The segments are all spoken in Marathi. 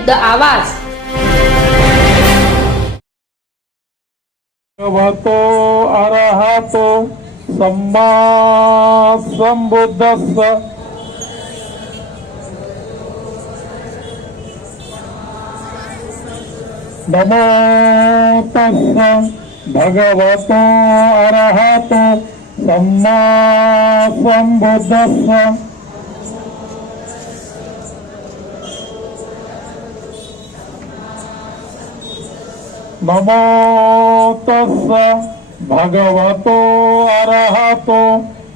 विरुद्ध आवाज. भगवतो अरहतो सम्मा सम्बुद्धस्स. नमो तस्स. भगवतो अरहतो सम्मा सम्बुद्धस्स. नमो तस्स भगवतो अरहतो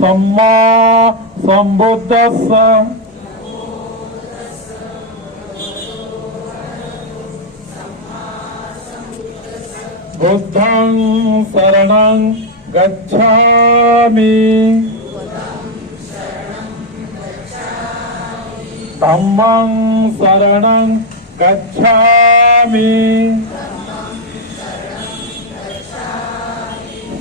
सम्मा संबुद्धस्स बुद्धं शरणं गच्छामि। धम्मं शरणं गच्छामि।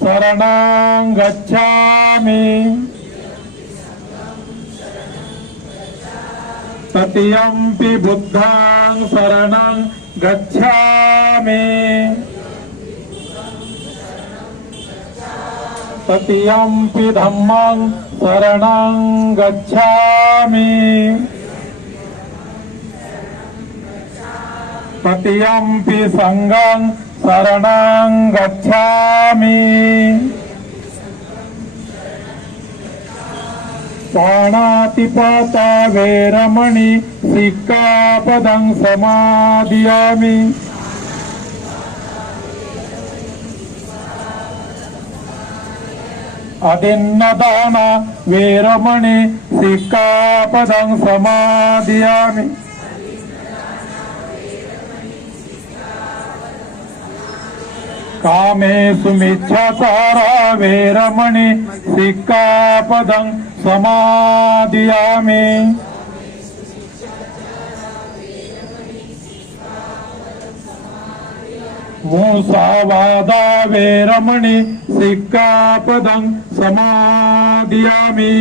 शरणं गच्छामि। तृतीयम्पि बुद्धां शरणं गच्छामि। तृतीयम्पि धम्मं शरणं गच्छामि। तृतीयम्पि सङ्गं शरणं गच्छामि। पाणातिपाता वेरमणि सिक्कापदं समादियामि। अदिन्नदान वेरमणि सिक्कापदं समादियामि। कामेषु मिच्छाचारा वेरमणि सिक्कापदं समादियामि। मूसावादा वेरमणि सिक्कापदं समादियामि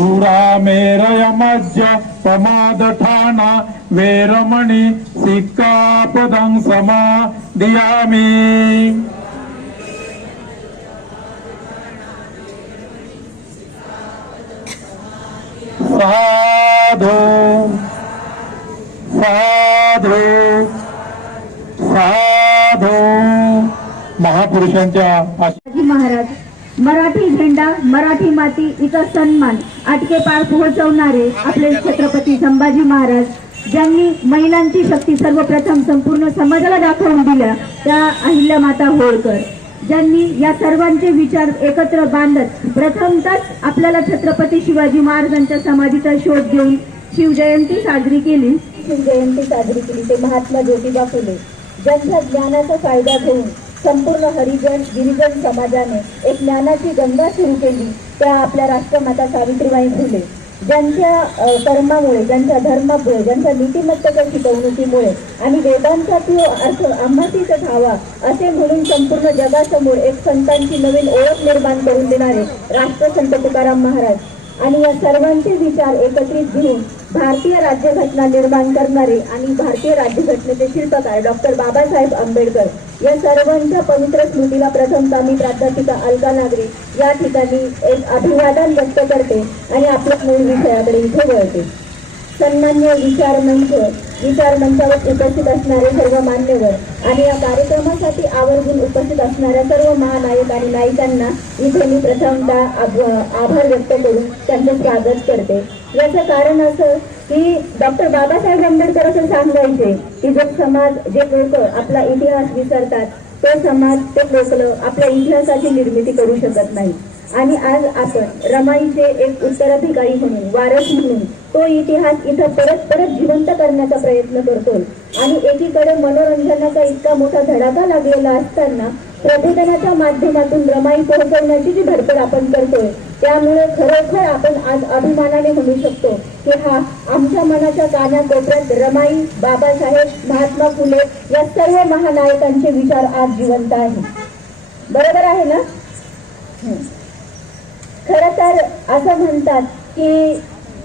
शूरा मेरय मज्ज प्रमादठाना वेरमणी सिक्कापदं समादियामि साधु साधो साधो महापुरुषांच्या आशीर्वाद शिवाजी महाराज मराठी झेंडा मराठी माती इतर सन्मान आटके पार पोहोचवणारे आपले छत्रपती संभाजी महाराज ज्यांनी महिलांची शक्ती सर्वप्रथम संपूर्ण समाजाला दाखवून दिल्या त्या अहिल्यामाता होळकर. ज्यांनी या सर्वांचे विचार एकत्र बांधत प्रथमतच आपल्याला छत्रपती शिवाजी महाराजांच्या समाधीचा शोध घेऊन शिवजयंती साजरी केली. शिवजयंती साजरी केली ते महात्मा ज्योतिबा फुले. ज्यांच्या ज्ञानाचा फायदा घेऊन संपूर्ण हरिजन गिरिजन समाजाने एक ज्ञानाची गंगा सुरू केली. त्या आपल्या राष्ट्रमाता सावित्रीबाई फुले. ज्यांच्या कर्मामुळे ज्यांच्या धर्मामुळे ज्यांच्या नीतिमत्तेच्या शिकवणुकीमुळे आणि वेदांचा तो अर्थ आम्हातीच व्हावा असे म्हणून संपूर्ण जगासमोर एक संतांची नवीन ओळख निर्माण करून देणारे राष्ट्रसंत तुकाराम महाराज आणि या सर्वांचे विचार एकत्रित घेऊन भारतीय राज्यघटना निर्माण करणारे आणि भारतीय राज्यघटनेचे शिल्पकार डॉक्टर बाबासाहेब आंबेडकर या सर्वांच्या पवित्र स्मृतीला प्रथमता मी प्राध्यापिका अलका नागरी या ठिकाणी एक अभिवादन व्यक्त करते आणि आपल्या मूळ विषयाकडे इथे वळते. सन्मान्य विचार मंच विचार मंचावर उपस्थित असणारे सर्व मान्यवर आणि या कार्यक्रमासाठी आवर्जून उपस्थित असणाऱ्या सर्व महानायक आणि नायिकांना इथे मी प्रथमतः आभ- आभार व्यक्त करून त्यांचं स्वागत करते. याचं कारण असं की डॉक्टर बाबासाहेब आंबेडकर असं सांगायचे की जो समाज जे लोक आपला इतिहास विसरतात तो समाज ते लोक आपल्या इतिहासाची निर्मिती करू शकत नाही आणि आज आपण रमाईचे एक उत्तराधिकारी म्हणून वारस म्हणून तो इतिहास इथं परत परत जिवंत करण्याचा प्रयत्न करतो. आणि एकीकडे मनोरंजनाचा इतका मोठा धडाका लागलेला असताना प्रबोधनाच्या माध्यमातून रमाई पोहोचवण्याची जी धडपड आपण करतोय त्यामुळे खरोखर आपण आज अभिमानाने म्हणू शकतो की हा आमच्या मनाच्या कानाकोपऱ्यात रमाई बाबासाहेब महात्मा फुले या सर्व महानायकांचे विचार आज जिवंत आहे बरोबर आहे ना? खर तर असं म्हणतात की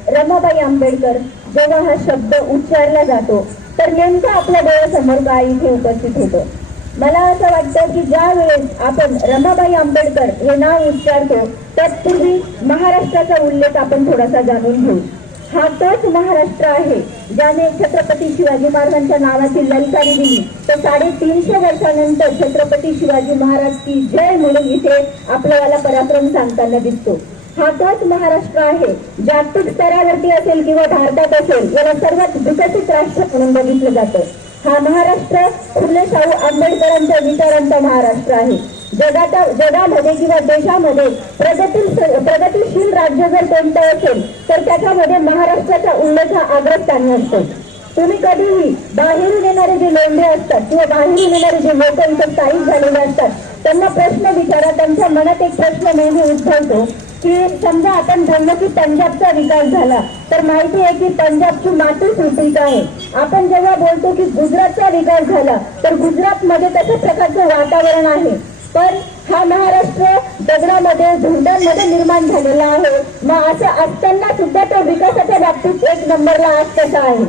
रमाबाई आंबेडकर जेव्हा हा शब्द उच्चारला जातो तर नेमकं आपल्या डोळ्यासमोर काय इथे उपस्थित होतं. मला असं वाटतं की ज्या वेळेस आपण रमाबाई आंबेडकर हे नाव उच्चारतो तत्पूर्वी महाराष्ट्राचा उल्लेख आपण थोडासा जाणून घेऊ. हा तोच महाराष्ट्र आहे ज्याने छत्रपती शिवाजी महाराजांच्या नावाची ललकारी दिली. तर साडेतीनशे वर्षानंतर छत्रपती शिवाजी महाराज की जय म्हणून इथे आपल्याला पराक्रम सांगताना दिसतो. हा तोच महाराष्ट्र आहे. जागतिक स्तरावरती असेल किंवा भारतात असेल याला सर्वात विकसित राष्ट्र म्हणून बघितलं जातं. हा महाराष्ट्र फुले शाहू आंबेडकरांच्या विचारांचा महाराष्ट्र आहे. जगाच्या जगामध्ये किंवा देशामध्ये प्रगतील प्रगतीशील राज्य जर कोणतं असेल तर त्याच्यामध्ये महाराष्ट्राचा उल्लेख हा अग्रस्थानी असतो. तुम्ही कधीही बाहेरून येणारे जे लोंढे असतात किंवा बाहेरून येणारे जे लोक इथं स्थायिक झालेले असतात त्यांना प्रश्न विचारा त्यांच्या मनात एक प्रश्न नेहमी उद्भवतो की समजा आपण बोललो की पंजाबचा विकास झाला तर माहिती आहे की पंजाबची माती सुपीक आहे. आपण जेव्हा बोलतो की गुजरातचा विकास झाला तर गुजरातमध्ये तशा प्रकारचं वातावरण आहे. पण हा महाराष्ट्र दगडामध्ये झुंडांमध्ये निर्माण झालेला आहे. मग असं असताना सुद्धा तो विकासाच्या बाबतीत एक नंबरला आज कसा आहे?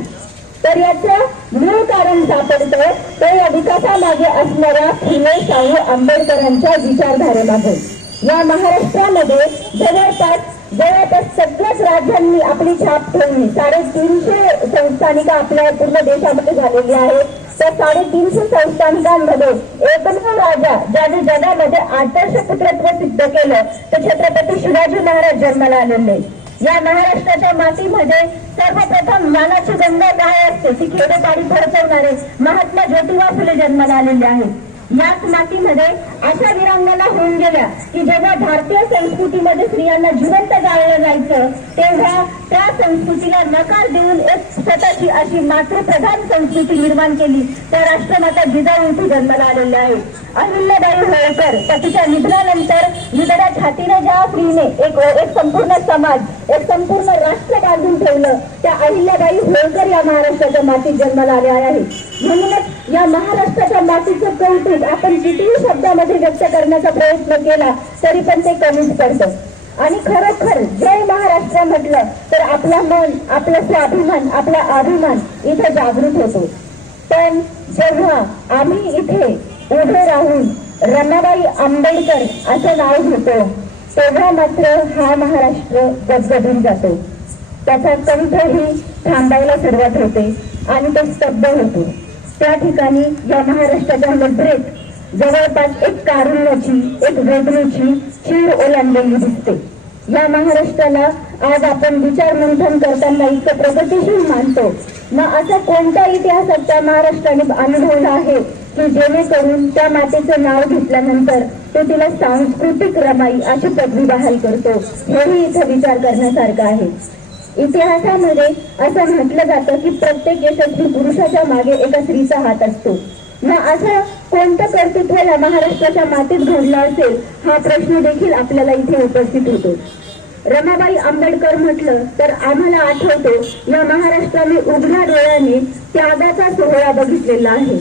तर याचं मूळ कारण सापडतं तर या विकासामागे असणाऱ्या फुले शाहू आंबेडकरांच्या विचारधारेमागे. या महाराष्ट्रामध्ये जवळपास जवळपास सगळ्याच राज्यांनी आपली छाप ठेवली. साडेतीनशे संस्थानिका आपल्या पूर्ण देशामध्ये झालेली आहे तर साडेतीनशे संस्थानिकांमध्ये एकमेव राजा ज्याने जगामध्ये आदर्श पुत्रत्व सिद्ध केलं तर छत्रपती शिवाजी महाराज जन्माला आलेले. या महाराष्ट्राच्या मातीमध्ये सर्वप्रथम मानाची गंगा काय असते ती खेडोपाडी फडकवणारे महात्मा ज्योतिबा फुले जन्माला आलेले आहेत. याच मातीमध्ये अशा विरांगना होऊन गेल्या की जेव्हा भारतीय संस्कृतीमध्ये स्त्रियांना जिवंत जाळलं जायचं तेव्हा त्या संस्कृतीला नकार देऊन एक स्वतःची अशी मातृप्रधान संस्कृती निर्माण केली. त्या राष्ट्रमाता जिजाऊ इथे जन्माला आलेल्या आहेत अहिल्याबाई होळकर पतीच्या निधनानंतर निधडा छातीने ज्या स्त्रीने एक एक संपूर्ण समाज एक संपूर्ण राष्ट्र बांधून ठेवलं त्या अहिल्याबाई होळकर या महाराष्ट्राच्या मातीत जन्माला आल्या आहेत. म्हणूनच या महाराष्ट्राच्या मातीचं कौतुक आपण कितीही शब्दामध्ये व्यक्त करण्याचा प्रयत्न केला तरी पण ते कमीच पडतं. आणि खरोखर जय महाराष्ट्र म्हटलं तर आपला मन आपला स्वाभिमान आपला अभिमान इथे जागृत होतो. पण जेव्हा आम्ही इथे उभे राहून रमाबाई आंबेडकर असं नाव घेतो तेव्हा मात्र हा महाराष्ट्र गजगजून जातो. त्याचा कंठही थांबायला सुरुवात होते आणि तो स्तब्ध होतो. त्या ठिकाणी या महाराष्ट्राच्या मुद्रेत जवळपास एक कारुण्याची एक वेदनेची चीर ओलांडलेली दिसते. या महाराष्ट्राला आज आपण विचार मंथन करताना इतकं प्रगतीशील मानतो. मग असा कोणता इतिहासात त्या महाराष्ट्राने अनुभवला आहे की जेणेकरून त्या मातेचं नाव घेतल्यानंतर तो तिला सांस्कृतिक रमाई अशी पदवी बहाल करतो हेही इथं विचार करण्यासारखं आहे. इतिहासामध्ये असं म्हटलं जातं की प्रत्येक यशस्वी पुरुषाच्या मागे एका स्त्रीचा हात असतो. मग असं कोणतं कर्तृत्व या महाराष्ट्राच्या मातीत घडलं असेल हा प्रश्न देखील आपल्याला इथे उपस्थित होतो. रमाबाई आंबेडकर म्हटलं तर आम्हाला आठवतो या महाराष्ट्राने उघड्या डोळ्याने त्यागाचा सोहळा बघितलेला आहे.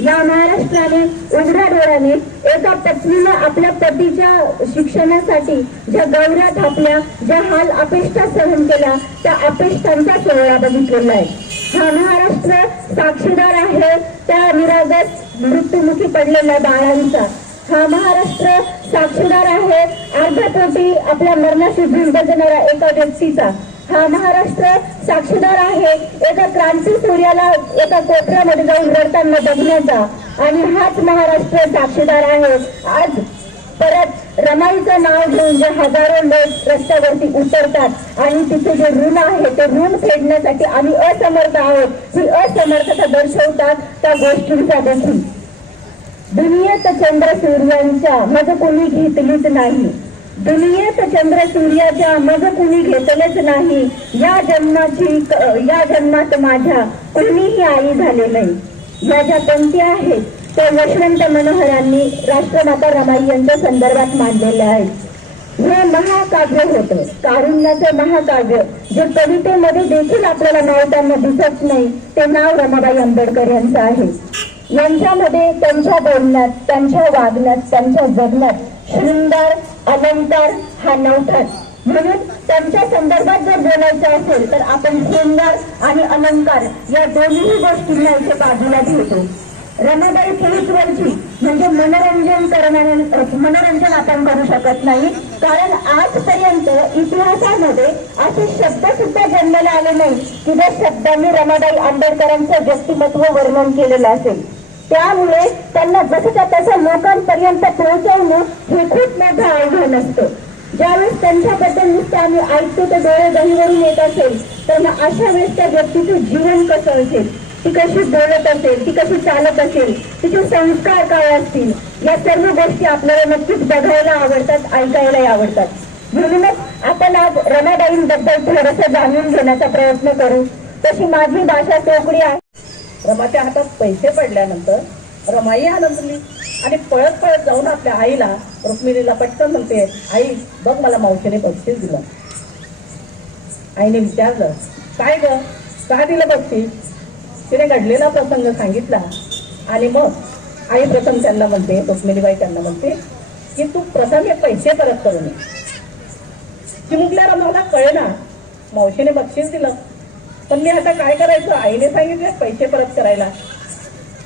या महाराष्ट्राने उघड्या डोळ्याने एका पत्नीनं आपल्या पतीच्या शिक्षणासाठी ज्या गौऱ्या थापल्या ज्या हाल अपेष्टा सहन केल्या त्या अपेष्टांचा सोहळा बघितलेला आहे. हा महाराष्ट्र साक्षीदार आहे. आहे त्या निरागस मृत्यूमुखी पडलेल्या बाळांचा. हा महाराष्ट्र साक्षीदार आहे अर्ध्या पोटी आपल्या मरणाशी झुंज देणाऱ्या एका व्यक्तीचा. हा महाराष्ट्र साक्षीदार आहे एका क्रांती सूर्याला एका कोपऱ्यामध्ये जाऊन रडताना बघण्याचा. आणि हाच महाराष्ट्र साक्षीदार आहे. आज परत रमाईचं नाव घेऊन जे हजारो लोक रस्त्यावरती उतरतात आणि तिथे जे ऋण आहे ते ऋण फेडण्यासाठी आम्ही असमर्थ आहोत. ही असमर्थता दर्शवतात त्या गोष्टींचा देखील. दुनियेत चंद्र सूर्यांच्या मग कोणी घेतलीच नाही. दुनियेत चंद्र सूर्याच्या मग कुणी घेतलेच नाही. या जन्माची या जन्मात माझ्या कुणीही आई झाले नाही. या ज्या पंक्ती आहेत? तर यशवंत मनोहरांनी राष्ट्रमाता रमाई यांच्या संदर्भात मांडलेले आहेत हे महाकाव्य होतं. कारुण्याचं महाकाव्य जे कवितेमध्ये देखील आपल्याला नावताना दिसत नाही ते नाव रमाबाई आंबेडकर यांचं आहे. यांच्यामध्ये त्यांच्या बोलण्यात त्यांच्या वागण्यात त्यांच्या जगण्यात शृंगार अलंकार हा नवठाच म्हणून त्यांच्या संदर्भात जर बोलायचं असेल तर आपण शृंगार आणि अलंकार या दोन्ही गोष्टींना इथे बाजूला घेतो रमाबाई पोलीस वरची म्हणजे मनोरंजन करणारे मनोरंजन आपण करू शकत नाही. कारण आजपर्यंत इतिहासामध्ये असे शब्द सुद्धा जन्माला आले नाही की ज्या शब्दांनी रमाबाई आंबेडकरांचं व्यक्तिमत्व वर्णन केलेलं असेल. त्यामुळे त्यांना जसंच्या तसं लोकांपर्यंत पोहोचवणं हे खूप मोठं आव्हान असतं. ज्यावेळेस त्यांच्याबद्दल नुसतं आम्ही ऐकतो ते डोळे दहीवरून येत असेल तर मग अशा वेळेस त्या व्यक्तीचं जीवन कसं असेल? ती कशी बोलत असेल ती कशी चालत असेल तिचे संस्कार काय असतील या सर्व गोष्टी आपल्याला नक्कीच बघायला आवडतात ऐकायलाही आवडतात. म्हणूनच आपण आज रमाबाईंबद्दल थोडस जाणून घेण्याचा प्रयत्न करू. तशी माझी भाषा चोकडी आहे. रमाच्या हातात पैसे पडल्यानंतर रमाई आनंदली आणि पळत पळत जाऊन आपल्या आईला रुक्मिणीला पटकन म्हणते आई बघ मला मावशीने बक्षीस दिलं. आईने विचारलं काय ग? का दिलं बक्षीस? तिने घडलेला प्रसंग सांगितला. आणि मग आई प्रथम त्यांना म्हणते रुक्मिणीबाई त्यांना म्हणते की तू प्रथम हे पैसे परत करून ये चिमुकल्या रमाला कळेना. मावशीने बक्षीस दिलं. पण मी आता काय करायचं? आईने सांगितले पैसे परत करायला.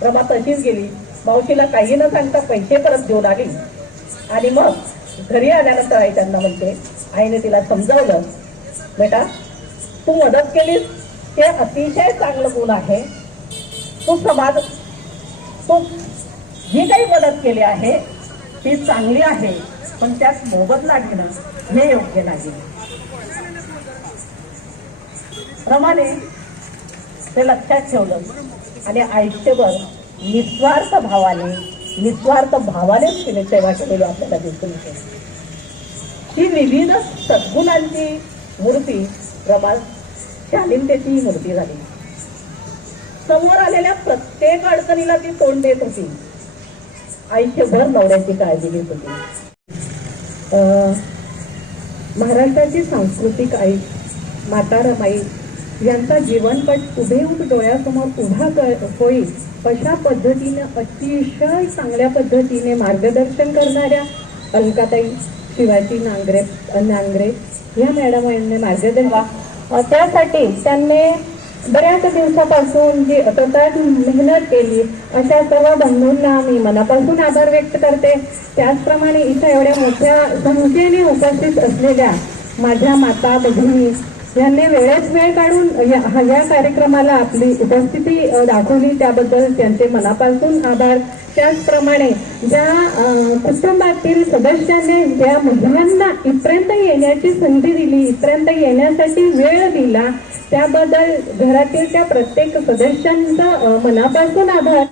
रमा तशीच गेली. मावशीला काही न सांगता पैसे परत देऊन आली आणि मग घरी आल्यानंतर आई त्यांना म्हणते आईने तिला समजावलं बेटा तू मदत केलीस? ते अतिशय चांगलं गुण आहे. तू समाज तू जी काही मदत केली आहे ती चांगली आहे पण त्यात मोबदला घेणं हे योग्य नाही. प्रमाणे ते लक्षात ठेवलं आणि आयुष्यभर निस्वार्थ भावाने निस्वार्थ भावानेच तिने सेवा केलेली आपल्याला दिसून येते. ही विविध सद्गुणांची मूर्ती प्रमाण शालीनतेची मूर्ती झाली. समोर आलेल्या प्रत्येक अडचणीला ती तोंड देत होती. आयुष्यभर नवऱ्याची काळजी घेत होती. अं, महाराष्ट्राची सांस्कृतिक आई मातारमाई यांचा जीवनपट उभेऊब डोळ्यासमोर उभा होईल अशा पद्धतीनं अतिशय चांगल्या पद्धतीने मार्गदर्शन करणाऱ्या अलकाताई शिवाजी नांगरे नांगरे या मॅडम यांनी मार्गदर्शन त्यासाठी त्यांनी बऱ्याच दिवसापासून जी सतत मेहनत केली अशा सर्व बंधूंना मी मनापासून आभार व्यक्त करते. त्याचप्रमाणे इथं एवढ्या मोठ्या संख्येने उपस्थित असलेल्या माझ्या माता बहिणी यांनी वेळेत वेळ काढून या हा- कार्यक्रमाला आपली उपस्थिती दाखवली. त्याबद्दल त्यांचे मनापासून आभार. त्याचप्रमाणे ज्या कुटुंबातील सदस्यांनी ज्या महिलांना इथपर्यंत येण्याची संधी दिली इथपर्यंत येण्यासाठी वेळ दिला त्याबद्दल घरातील त्या प्रत्येक सदस्यांचा मनापासून आभार.